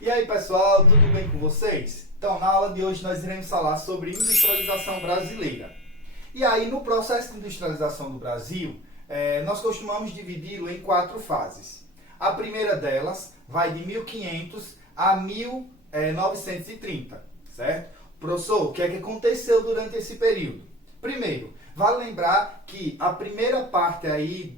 E aí pessoal, tudo bem com vocês? Então, na aula de hoje nós iremos falar sobre industrialização brasileira. E aí, no processo de industrialização do Brasil, nós costumamos dividi-lo em 4 fases. A primeira delas vai de 1500 a 1930, certo? Professor, o que é que aconteceu durante esse período? Primeiro, vale lembrar que a primeira parte aí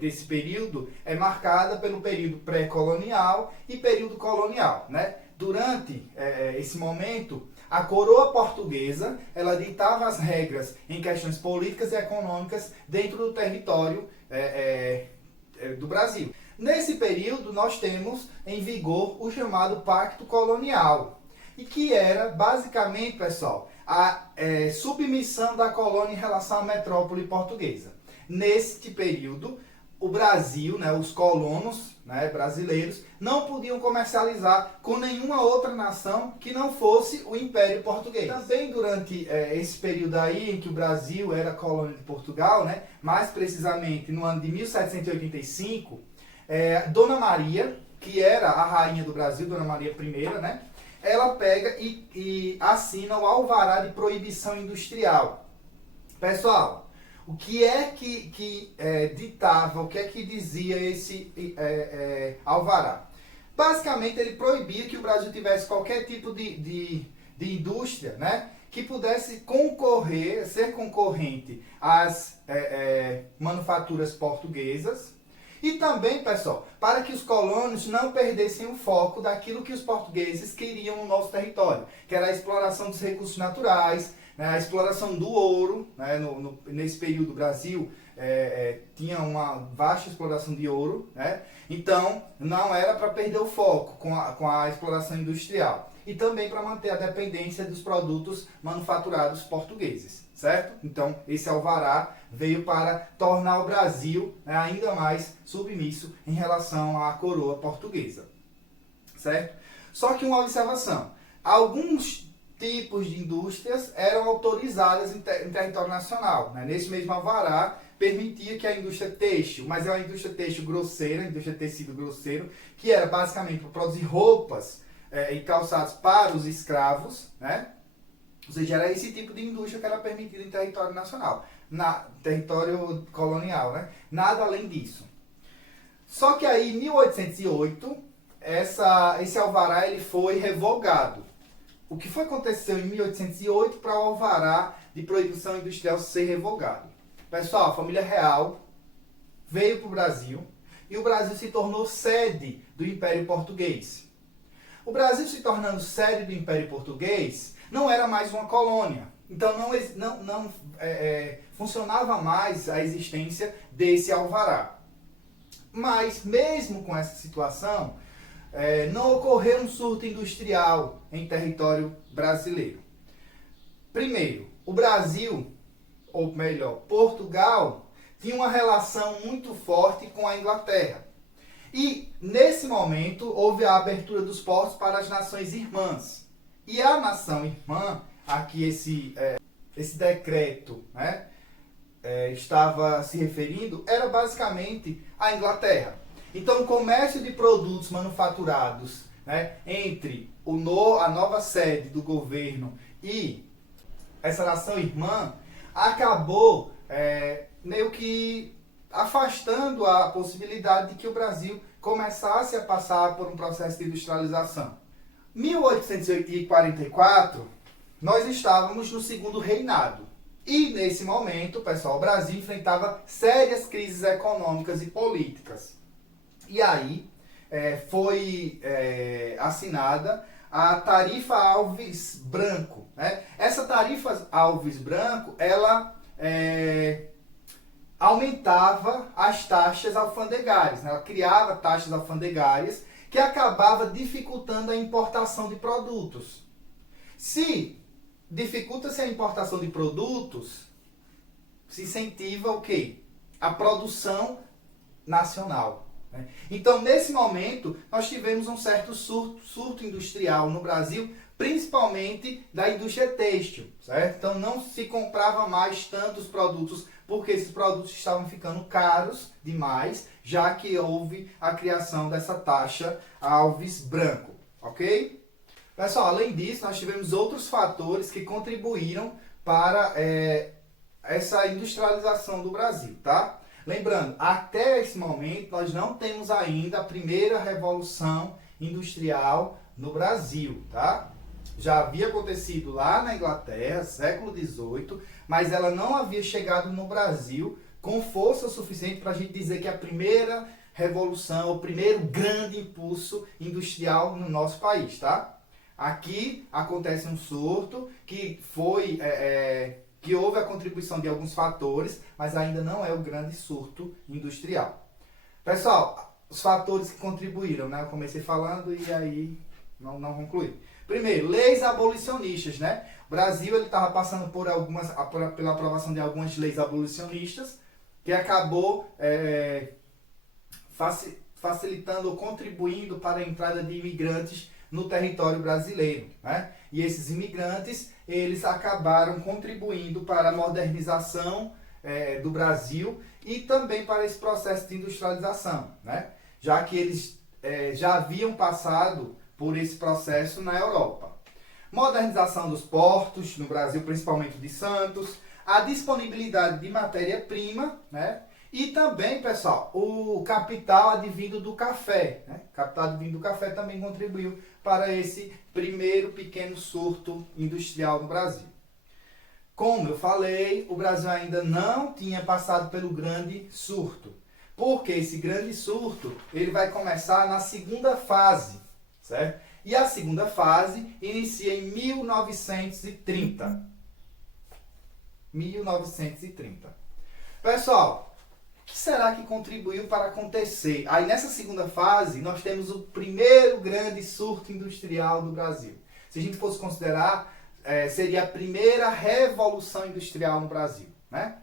desse período é marcada pelo período pré-colonial e período colonial, né? Durante esse momento, a coroa portuguesa ela ditava as regras em questões políticas e econômicas dentro do território do Brasil. Nesse período, nós temos em vigor o chamado Pacto Colonial, e que era, basicamente, pessoal, a submissão da colônia em relação à metrópole portuguesa. Neste período, o Brasil, os colonos brasileiros, não podiam comercializar com nenhuma outra nação que não fosse o Império Português. Também durante esse período aí em que o Brasil era colônia de Portugal, mais precisamente no ano de 1785, Dona Maria, que era a rainha do Brasil, Dona Maria I, ela pega e assina o Alvará de Proibição Industrial. Pessoal, o que é que ditava, o que é que dizia esse Alvará? Basicamente, ele proibia que o Brasil tivesse qualquer tipo de indústria, que pudesse concorrer, ser concorrente às manufaturas portuguesas. E também, pessoal, para que os colonos não perdessem o foco daquilo que os portugueses queriam no nosso território, que era a exploração dos recursos naturais, a exploração do ouro. Nesse período o Brasil tinha uma vasta exploração de ouro, então não era para perder o foco com a exploração industrial. E também para manter a dependência dos produtos manufaturados portugueses, certo? Então, esse alvará veio para tornar o Brasil ainda mais submisso em relação à coroa portuguesa, certo? Só que uma observação, alguns tipos de indústrias eram autorizadas em território nacional. Nesse mesmo alvará, permitia que a indústria têxtil, mas é uma indústria têxtil grosseira, indústria de tecido grosseiro, que era basicamente para produzir roupas e calçados para os escravos, Ou seja, era esse tipo de indústria que era permitida em território nacional, território colonial, Nada além disso. Só que aí, em 1808, esse alvará ele foi revogado. O que foi aconteceu em 1808 para o alvará de proibição industrial ser revogado? Pessoal, a família real veio para o Brasil e o Brasil se tornou sede do Império Português. O Brasil se tornando sede do Império Português, não era mais uma colônia. Então não funcionava mais a existência desse alvará. Mas mesmo com essa situação, não ocorreu um surto industrial em território brasileiro. Primeiro, o Brasil, ou melhor, Portugal, tinha uma relação muito forte com a Inglaterra. E, nesse momento, houve a abertura dos portos para as nações irmãs. E a nação irmã, aqui esse decreto estava se referindo, era basicamente a Inglaterra. Então, o comércio de produtos manufaturados entre a nova sede do governo e essa nação irmã acabou meio que afastando a possibilidade de que o Brasil começasse a passar por um processo de industrialização. Em 1844, nós estávamos no segundo reinado. E nesse momento, pessoal, o Brasil enfrentava sérias crises econômicas e políticas. E aí foi assinada a Tarifa Alves Branco. Essa Tarifa Alves Branco, ela aumentava as taxas alfandegárias, Ela criava taxas alfandegárias que acabava dificultando a importação de produtos. Se dificulta-se a importação de produtos, se incentiva o quê? A produção nacional. Então, nesse momento, nós tivemos um certo surto industrial no Brasil, principalmente da indústria têxtil, certo? Então, não se comprava mais tantos produtos porque esses produtos estavam ficando caros demais, já que houve a criação dessa taxa Alves Branco, ok? Pessoal, além disso, nós tivemos outros fatores que contribuíram para essa industrialização do Brasil, tá? Lembrando, até esse momento, nós não temos ainda a primeira revolução industrial no Brasil, tá? Já havia acontecido lá na Inglaterra, século XVIII, mas ela não havia chegado no Brasil com força suficiente para a gente dizer que é a primeira revolução, o primeiro grande impulso industrial no nosso país, tá? Aqui acontece um surto que foi... que houve a contribuição de alguns fatores, mas ainda não é o grande surto industrial. Pessoal, os fatores que contribuíram, né? Eu comecei falando e aí não concluí. Primeiro, leis abolicionistas, né? O Brasil estava passando pela aprovação de algumas leis abolicionistas, que acabou facilitando ou contribuindo para a entrada de imigrantes no território brasileiro, né? E esses imigrantes, eles acabaram contribuindo para a modernização do Brasil e também para esse processo de industrialização, né? Já que eles já haviam passado por esse processo na Europa. Modernização dos portos no Brasil, principalmente de Santos, a disponibilidade de matéria-prima, né? E também, pessoal, o capital advindo do café, né? O capital advindo do café também contribuiu para esse primeiro pequeno surto industrial no Brasil. Como eu falei, o Brasil ainda não tinha passado pelo grande surto, porque esse grande surto ele vai começar na segunda fase, certo? E a segunda fase inicia em 1930. 1930. Pessoal, o que será que contribuiu para acontecer? Aí nessa segunda fase, nós temos o primeiro grande surto industrial do Brasil. Se a gente fosse considerar, seria a primeira revolução industrial no Brasil, né?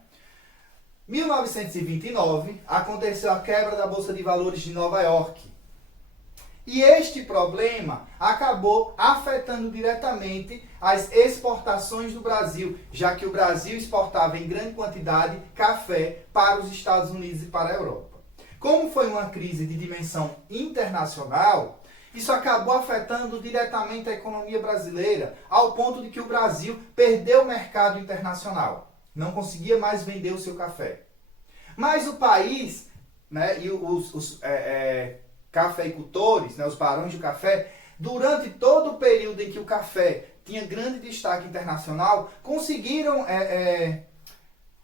1929, aconteceu a quebra da Bolsa de Valores de Nova York. E este problema acabou afetando diretamente as exportações do Brasil, já que o Brasil exportava em grande quantidade café para os Estados Unidos e para a Europa. Como foi uma crise de dimensão internacional, isso acabou afetando diretamente a economia brasileira, ao ponto de que o Brasil perdeu o mercado internacional. Não conseguia mais vender o seu café. Mas o país, né, e os cafeicultores, né, os barões do café, durante todo o período em que o café tinha grande destaque internacional, conseguiram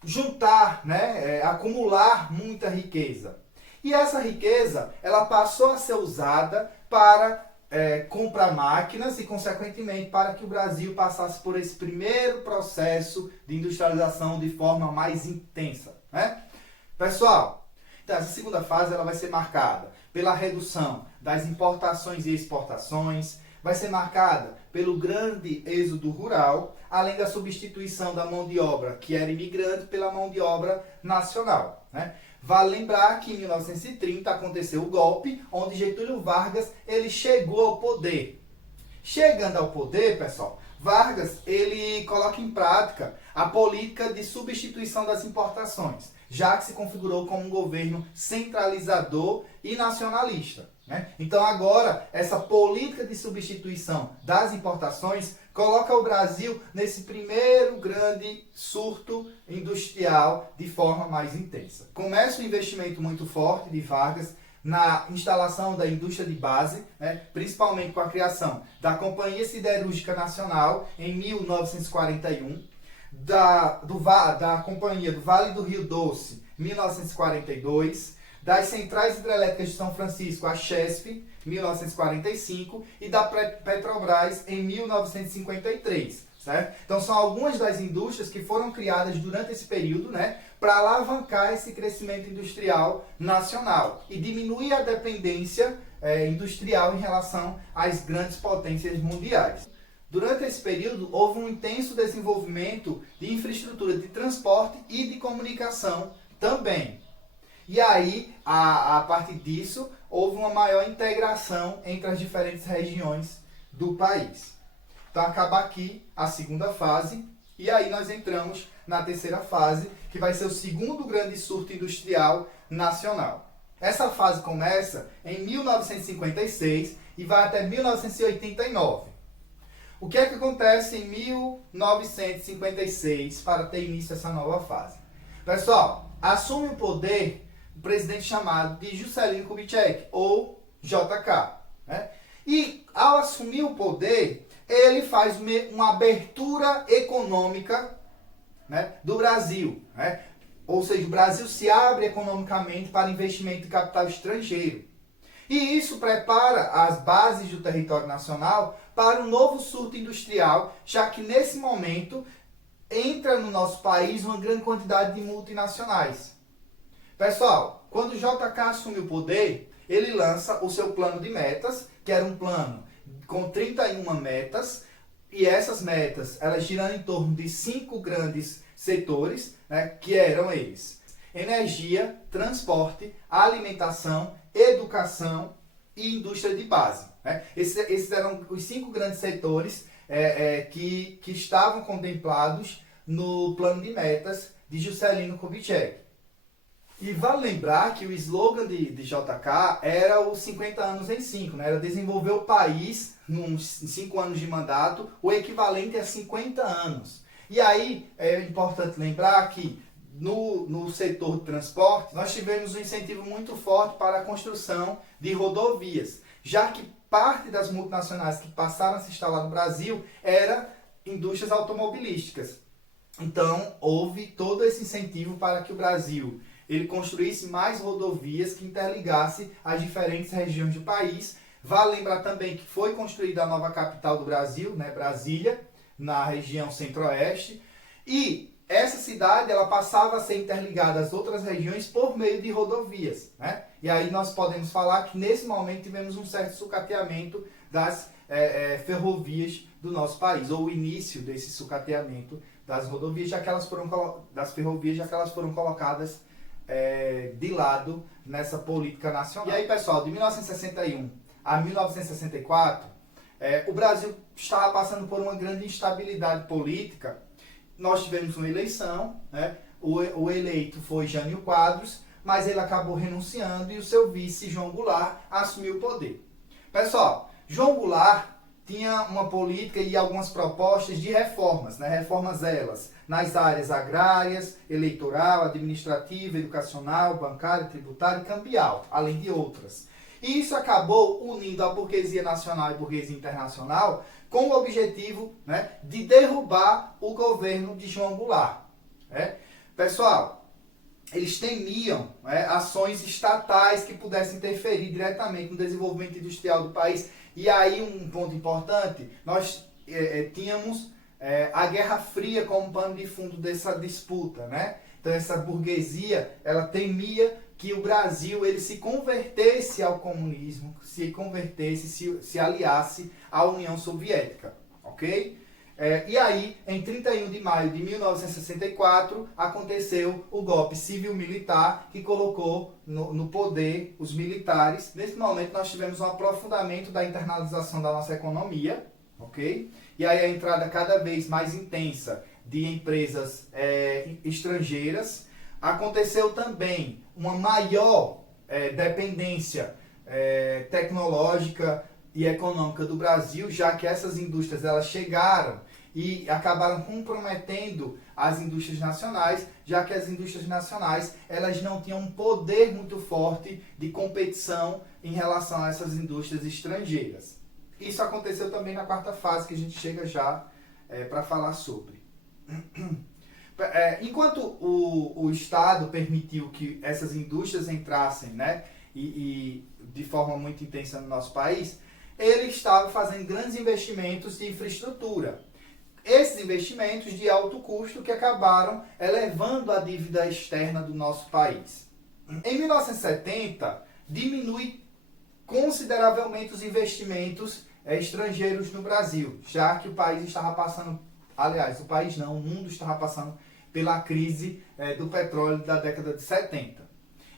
juntar, né, acumular muita riqueza. E essa riqueza ela passou a ser usada para comprar máquinas e, consequentemente, para que o Brasil passasse por esse primeiro processo de industrialização de forma mais intensa, né? Pessoal, então essa segunda fase ela vai ser marcada pela redução das importações e exportações, vai ser marcada pelo grande êxodo rural, além da substituição da mão de obra que era imigrante pela mão de obra nacional, né? Vale lembrar que em 1930 aconteceu o golpe, onde Getúlio Vargas ele chegou ao poder. Chegando ao poder, pessoal, Vargas ele coloca em prática a política de substituição das importações, já que se configurou como um governo centralizador e nacionalista, né? Então agora, essa política de substituição das importações coloca o Brasil nesse primeiro grande surto industrial de forma mais intensa. Começa um investimento muito forte de Vargas na instalação da indústria de base, né, principalmente com a criação da Companhia Siderúrgica Nacional em 1941, da Companhia do Vale do Rio Doce, 1942, das Centrais Hidrelétricas de São Francisco, a Chesf, 1945, e da Petrobras em 1953, certo? Então são algumas das indústrias que foram criadas durante esse período, né, para alavancar esse crescimento industrial nacional e diminuir a dependência industrial em relação às grandes potências mundiais. Durante esse período, houve um intenso desenvolvimento de infraestrutura de transporte e de comunicação também. E aí, a partir disso, houve uma maior integração entre as diferentes regiões do país. Então, acaba aqui a segunda fase, e aí nós entramos na terceira fase, que vai ser o segundo grande surto industrial nacional. Essa fase começa em 1956 e vai até 1989. O que é que acontece em 1956 para ter início essa nova fase? Pessoal, assume o poder o presidente chamado de Juscelino Kubitschek, ou JK. Né? E ao assumir o poder, ele faz uma abertura econômica, né, do Brasil. Né? Ou seja, o Brasil se abre economicamente para investimento de capital estrangeiro. E isso prepara as bases do território nacional para um novo surto industrial, já que nesse momento entra no nosso país uma grande quantidade de multinacionais. Pessoal, quando o JK assume o poder, ele lança o seu plano de metas, que era um plano com 31 metas, e essas metas, elas girando em torno de 5 grandes setores, né, que eram eles: energia, transporte, alimentação, educação e indústria de base. Né? Esses eram os 5 grandes setores que estavam contemplados no plano de metas de Juscelino Kubitschek. E vale lembrar que o slogan de JK era os 50 anos em 5, né? Era desenvolver o país, em 5 anos de mandato, o equivalente a 50 anos. E aí é importante lembrar que no setor de transporte, nós tivemos um incentivo muito forte para a construção de rodovias, já que parte das multinacionais que passaram a se instalar no Brasil eram indústrias automobilísticas. Então, houve todo esse incentivo para que o Brasil ele construísse mais rodovias que interligasse as diferentes regiões do país. Vale lembrar também que foi construída a nova capital do Brasil, né, Brasília, na região centro-oeste, e essa cidade ela passava a ser interligada às outras regiões por meio de rodovias. Né? E aí nós podemos falar que nesse momento tivemos um certo sucateamento das ferrovias do nosso país, ou o início desse sucateamento das rodovias, já que elas foram das ferrovias, já que elas foram colocadas de lado nessa política nacional. E aí, pessoal, de 1961 a 1964, o Brasil estava passando por uma grande instabilidade política. Nós tivemos uma eleição, né? O eleito foi Jânio Quadros, mas ele acabou renunciando e o seu vice, João Goulart, assumiu o poder. Pessoal, João Goulart tinha uma política e algumas propostas de reformas, né? Reformas elas nas áreas agrárias, eleitoral, administrativa, educacional, bancária, tributária e cambial, além de outras. E isso acabou unindo a burguesia nacional e a burguesia internacional com o objetivo, né, de derrubar o governo de João Goulart. Né? Pessoal, eles temiam, né, ações estatais que pudessem interferir diretamente no desenvolvimento industrial do país. E aí um ponto importante, nós tínhamos a Guerra Fria como pano de fundo dessa disputa. Né? Então essa burguesia ela temia que o Brasil ele se convertesse ao comunismo, se aliasse à União Soviética, ok? E aí, em 31 de maio de 1964, aconteceu o golpe civil-militar que colocou no poder os militares. Nesse momento, nós tivemos um aprofundamento da internalização da nossa economia, ok? E aí a entrada cada vez mais intensa de empresas estrangeiras. Aconteceu também uma maior dependência tecnológica e econômica do Brasil, já que essas indústrias elas chegaram e acabaram comprometendo as indústrias nacionais, já que as indústrias nacionais elas não tinham um poder muito forte de competição em relação a essas indústrias estrangeiras. Isso aconteceu também na quarta fase, que a gente chega já para falar sobre. Enquanto o Estado permitiu que essas indústrias entrassem, né, e de forma muito intensa no nosso país, ele estava fazendo grandes investimentos de infraestrutura. Esses investimentos de alto custo que acabaram elevando a dívida externa do nosso país. Em 1970, diminui consideravelmente os investimentos estrangeiros no Brasil, já que o país estava passando, aliás, o país não, o mundo estava passando pela crise do petróleo da década de 70.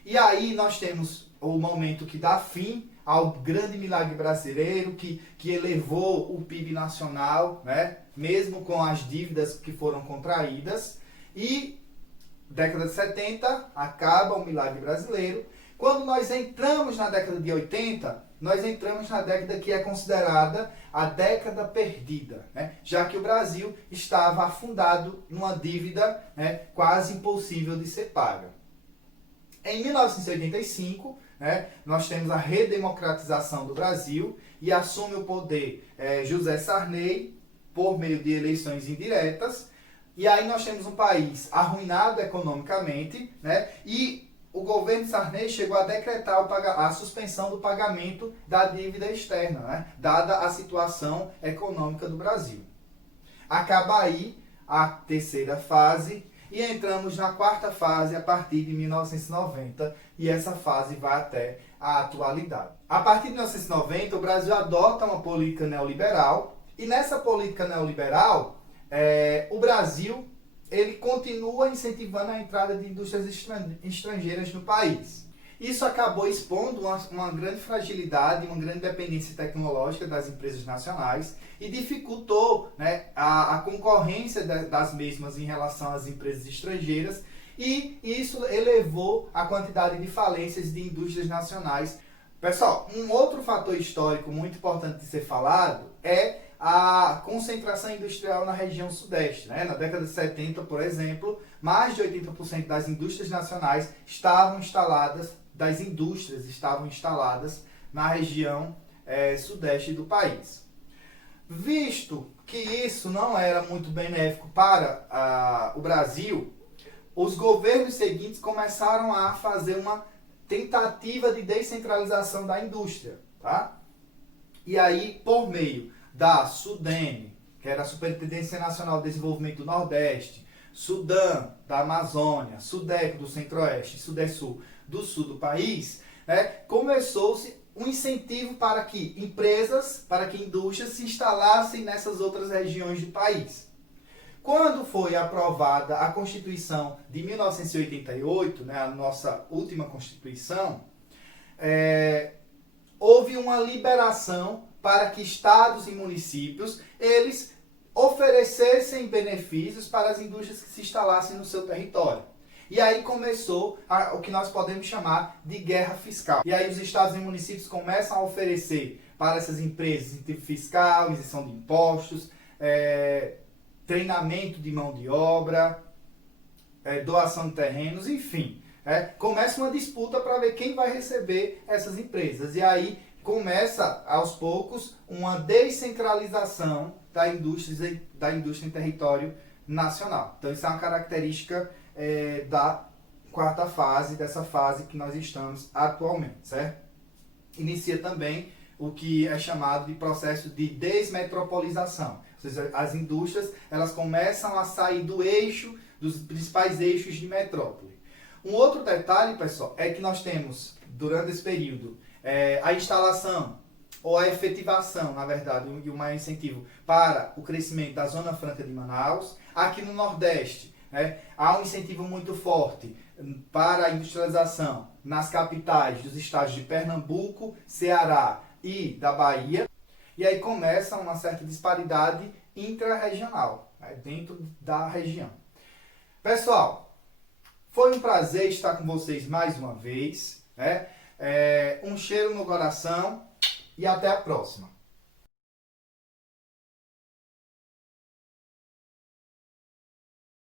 E aí nós temos o momento que dá fim ao grande milagre brasileiro, que elevou o PIB nacional, né, mesmo com as dívidas que foram contraídas. E década de 70, acaba o milagre brasileiro. Quando nós entramos na década de 80, nós entramos na década que é considerada a década perdida, né? Já que o Brasil estava afundado numa dívida, né, quase impossível de ser paga. Em 1985, né, nós temos a redemocratização do Brasil e assume o poder José Sarney por meio de eleições indiretas. E aí nós temos um país arruinado economicamente, né, e o governo Sarney chegou a decretar a suspensão do pagamento da dívida externa, né, dada a situação econômica do Brasil. Acaba aí a terceira fase e entramos na quarta fase a partir de 1990 e essa fase vai até a atualidade. A partir de 1990, o Brasil adota uma política neoliberal e nessa política neoliberal, o Brasil ele continua incentivando a entrada de indústrias estrangeiras no país. Isso acabou expondo uma grande fragilidade, uma grande dependência tecnológica das empresas nacionais e dificultou, né, a concorrência das mesmas em relação às empresas estrangeiras e isso elevou a quantidade de falências de indústrias nacionais. Pessoal, um outro fator histórico muito importante de ser falado é a concentração industrial na região sudeste, né? Na década de 70, por exemplo, mais de 80% das indústrias nacionais estavam instaladas na região sudeste do país. Visto que isso não era muito benéfico para o Brasil, os governos seguintes começaram a fazer uma tentativa de descentralização da indústria, tá? E aí, por meio da SUDENE, que era a Superintendência Nacional de Desenvolvimento do Nordeste, SUDAM, da Amazônia, SUDECO, do Centro-Oeste, SUDESUL, do sul do país, né, começou-se um incentivo para que indústrias se instalassem nessas outras regiões do país. Quando foi aprovada a Constituição de 1988, né, a nossa última Constituição, houve uma liberação para que estados e municípios eles oferecessem benefícios para as indústrias que se instalassem no seu território. E aí começou o que nós podemos chamar de guerra fiscal. E aí os estados e municípios começam a oferecer para essas empresas incentivo fiscal, isenção de impostos, treinamento de mão de obra, doação de terrenos, enfim. Começa uma disputa para ver quem vai receber essas empresas. E aí começa, aos poucos, uma descentralização da indústria em território nacional. Então, isso é uma característica da quarta fase, dessa fase que nós estamos atualmente, certo? Inicia também o que é chamado de processo de desmetropolização. Ou seja, as indústrias elas começam a sair do eixo, dos principais eixos de metrópole. Um outro detalhe, pessoal, é que nós temos, durante esse período, a instalação ou a efetivação, na verdade, um maior incentivo para o crescimento da Zona Franca de Manaus. Aqui no Nordeste, há um incentivo muito forte para a industrialização nas capitais dos estados de Pernambuco, Ceará e da Bahia. E aí começa uma certa disparidade intra-regional, dentro da região. Pessoal, foi um prazer estar com vocês mais uma vez. Um cheiro no coração e até a próxima.